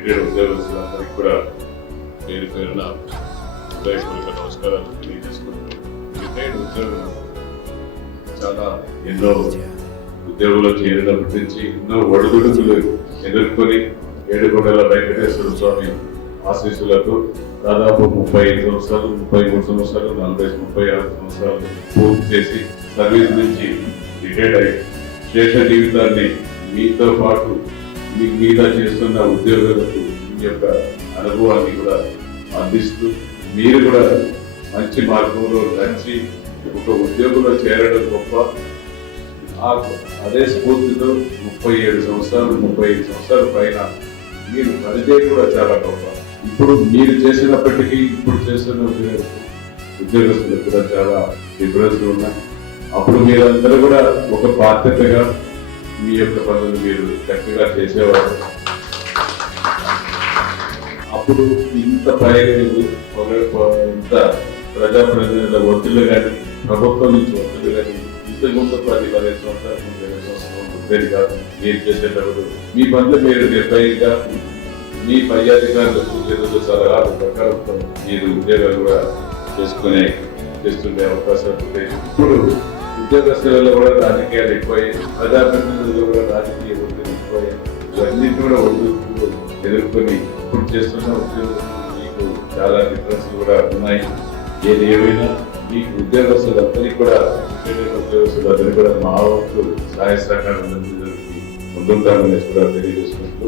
Retired ఉద్యోగస్తులందరికీ కూడా పేరు పేరున హృదయపూర్వక నమస్కారాలు తెలియజేసుకుంటూ రిటైర్డ్ ఉద్యోగులు చాలా ఎన్నో ఉద్యోగులు చేరినప్పటి నుంచి ఎన్నో ఒడిదుడుకులు ఎదుర్కొని ఏడుకొండల వెంకటేశ్వర స్వామి ఆశీస్సులతో దాదాపు 35 సంవత్సరాలు 33 సంవత్సరాలు 36 సంవత్సరాలు పూర్తి చేసి సర్వీస్ నుంచి రిటైర్డ్ అయ్యి శేష జీవితాన్ని మీతో పాటు మీ మీద చేస్తున్న ఉద్యోగులకు మీ యొక్క అనుభవాన్ని కూడా అందిస్తూ మీరు కూడా మంచి మార్గంలో నడిచి ఒక ఉద్యోగంలో చేరడం గొప్ప. అదే స్ఫూర్తితో 37 సంవత్సరాలు 35 సంవత్సరాల పైన మీరు పనిచేయడం కూడా చాలా గొప్ప. ఇప్పుడు మీరు చేసినప్పటికీ ఇప్పుడు చేస్తున్న ఉద్యోగస్తులకు కూడా చాలా డిఫరెన్స్ ఉన్నాయి. అప్పుడు మీరందరూ కూడా ఒక బాధ్యతగా మీ యొక్క పనులు మీరు చక్కగా చేసేవారు. అప్పుడు ఇంత ప్రయోజనాలు ఇంత ప్రజాప్రతినిధుల ఒత్తిళ్లు కానీ ప్రభుత్వం నుంచి ఒత్తిళ్లు కానీ ఇంతకుముందు 10-15 సంవత్సరాలు 20 సంవత్సరాలు ఉండేది కాదు. మీరు చేసేటప్పుడు మీ పనులు మీరు నిర్భయంగా మీ పై అధికారులకు చేతులు సలహాలు ప్రకారంతో మీరు ఉద్యోగాలు కూడా చేస్తుండే అవకాశాలు ఉంటాయి. ఇప్పుడు ఉద్యోగస్తులలో కూడా రాజకీయాలు ఎక్కువయ్యాయి, ప్రజాప్రతినిధులు కూడా రాజకీయ ఒత్తిడి ఎక్కువయ్యాయి. ఇవన్నీ కూడా ఎదుర్కొని ఇప్పుడు చేస్తున్న ఉద్యోగులు మీకు చాలా డిఫరెన్స్ కూడా ఉన్నాయి. ఏది ఏమైనా మీకు ఉద్యోగస్తులందరికీ కూడా ఉద్యోగస్తులందరికీ కూడా మా వంతు సహాయ సహకారం ఉంటుందని కూడా తెలియజేసుకుంటూ